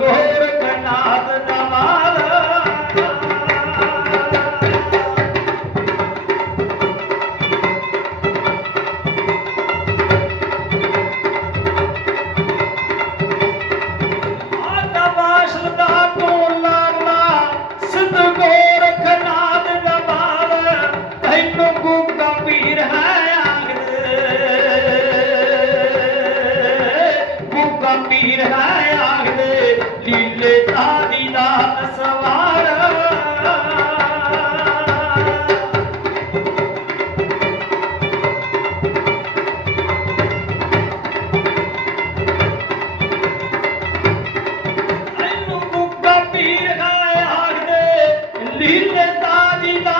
গো। ਮਿਲੇ ਧਾਰੀ ਦਾਤ ਸਵਾਰ। ਐਨੂੰ ਬੁੱਕਾ ਪੀਰ ਖਾਏ ਆਖਦੇ ਲੀਲੇ ਤਾਜੀ ਦਾ